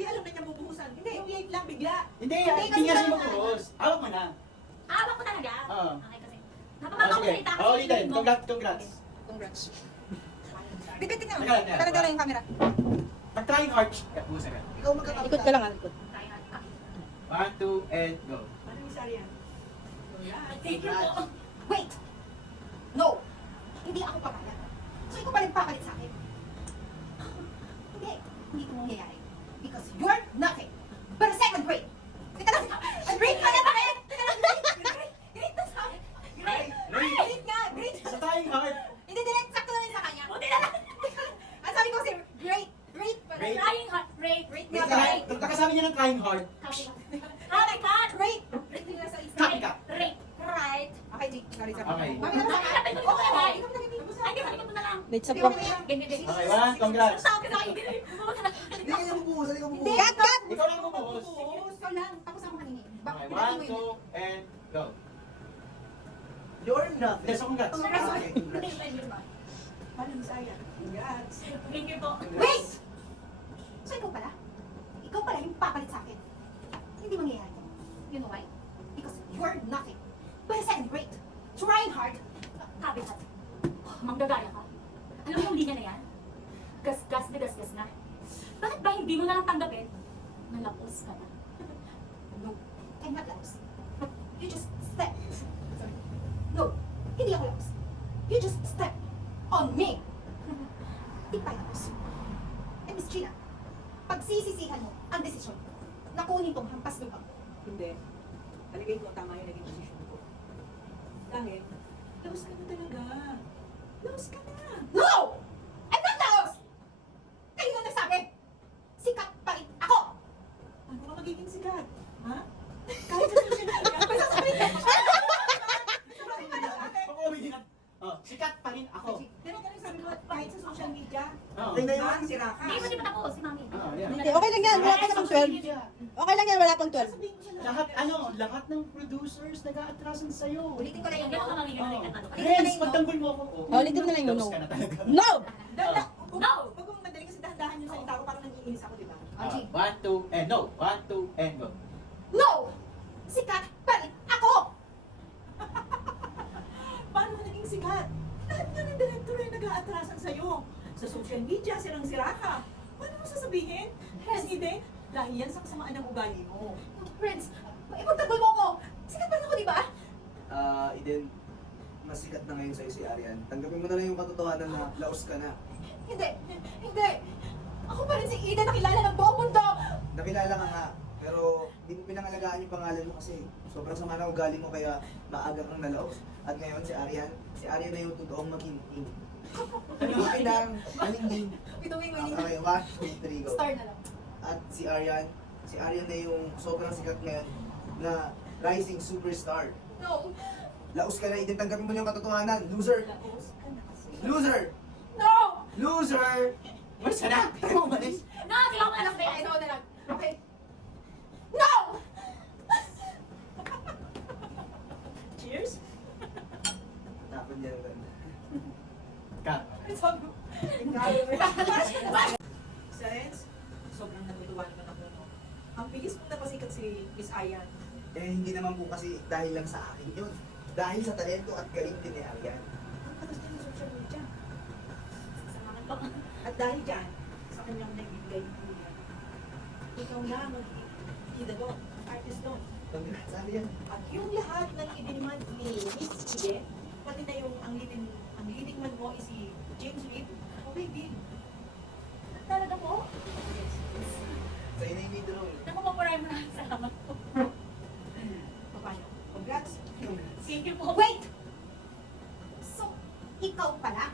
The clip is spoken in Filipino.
Di alam na niya bubuhusan. Hindi, yung late lang bigla. Hindi kasi nga siya lang- magbuhos. Hawak mo na. Hawak ko talaga? Oo. Okay kasi. Oh, Napapagawa ko sige. salita Oh, ulitin. mo. Congrats. Congrats. Bibitin nga. Teka lang, teka. Parang gano'n yung camera. Pag-trying hard. Buhusan ka. Ikaw magkakapit. Ikot ka lang, ikot. 1, 2, and go. Ano yung sari yan? Thank you po. Wait! No! Hindi ako papayag. So ikaw pa rin papalit sa akin. Hindi. Hindi ito mangyayari. Because you're nothing. But a second grade. Teka lang. A grade pa na tayo. Teka lang. Grade na sa akin. Grade. Grade. Grade nga. Grade. Sa trying hard. Hindi, direct. Sakto na rin sa kanya. Buti na lang. Teka lang. Ang sabi ko kasi, grade. Grade. Grade. Trying hard. Great. Grade Wait, nga. Grade. nakasabi niya ng trying hard. Copy ka. Oh my God. Grade. Grade nila sa isa. Copy ka. Great. Right. Okay, G. Sorry, sorry. Okay. Mami, ano sa akin? Ikaw na lang. Ikaw na lang. Ay, di, sabi ko na lang. Late sa Ikaw prank. na lang. Ganyan, ganyan. Okay, 1, congrats. Sabi ko na kayo. Hindi ka niya bubuhusan, hindi ka Hindi. bubuhusan. Cut, cut. Ikaw lang magbuhos. Ikaw lang. Tapos ako kanina. Okay, 1, 2, and go. You're nothing. Yes, congrats. Congrats. Okay, congrats. Thank you po. Paano yung saya? Congrats. Thank you po. Wait! So ikaw pala? Ikaw pala yung papalit sa akin. Hindi mangyayari yan. You know why? Because you're nothing. But a second grade. Trying hard. Copy ka. Manggagaya ka. Alam mo yung linya na yan? Gasgas na gasgas na. Bakit ba hindi mo na lang tanggapin? Nalapos ka na. No, I'm not lost. You just step. Sorry. No, hindi ako lost. You just step on me. Di tayo tapos. And Miss Gina, pagsisisihan mo ang desisyon na kunin tong hampas lupang. Hindi. Talagay ko tama yung naging posisyon ko. Dahil, laos ka na talaga. Laos ka na. No! I'm not lost! Kayo na nagsabi! Sikat pa rin ako! Ano ka magiging sikat? Ha? Kahit sa social media. Masasabi ka! Oh, sikat pa rin ako. Pero ganun sabi mo, kahit sa social media. Oo. Tingnan yun, sira ka. Hindi mo di pa tapos si Mami. Ah, yeah. Hindi, okay lang yan. Wala pa namang 12. Okay lang yan, wala pang 12. Sabihin mo siya lang. Lahat ng producers nag-aatrasan sa'yo. Ulitin ko na yung Ganun ka no. magiging Oh. ano. Friends, pagtanggol mo ako. Oh, ulitin mo na lang yung Close no. ka na talaga. No! No! Huwag mong madali kasi dahan-dahan yung salita ko, parang nangiinis ako, di ba? Oh, G. 1, 2, and no. 1, 2, and go. No! Sikat pa rin ako! Paano ka naging sikat? Lahat nga ng director ay nag-aatrasan sa'yo. Sa social media, sirang-sira ka. Paano mo sasabihin? Kasi hindi, dahil yan sa kasamaan ng ugali mo. Friends, ipagtanggol mo ako! Sikat pa rin ako, di ba? Eden, mas sikat na ngayon sa'yo si Arian. Tanggapin mo na lang yung katotohanan na laos ka na. Hindi! Hindi! Ako pa rin si Eden na kilala ng buong mundo! Nakilala ka nga, pero di mo pinangalagaan yung pangalan mo kasi sobrang sama na ugali mo kaya maaga kang nalaos. At ngayon si Arian na yung totoong maginting. Hindi lang, maningning. Bituin Okay, 1, 2, 3, go. Star na lang. At si Arian na yung sobrang sikat ngayon na rising superstar. No! Laos ka na, Eden, tanggapin mo na yung katotohanan. Loser! Laos ka na kasi. Loser! No! Loser! Umalis ka na! Ikaw umalis! No, di ako alam Okay, din. ikaw na lang. Okay. No! Cheers! Tapon niya ang ganda. Cut. Sabi mo, Sense, sobrang natutuwa naman ako, no? Ang bilis mong napasikat si Miss Ayan. Eh, hindi naman po kasi dahil lang sa akin yun. Dahil sa talento at galing din ni Arian. Ang tatas niya ng social media. Samahan po. At dahil dyan, sa kanyang nagbibigay ng tulad, ikaw na mag-ida doon, artist doon. Congrats, Arian. At yung lahat ng idiniman ni Miss Ide, pati na yung ang leading man mo is si James Reid, okay din. Talaga po? Sa'yo na yung lead role. Naku po, maraming salamat po. Paano? Congrats. Thank you po. Wait! So, ikaw pala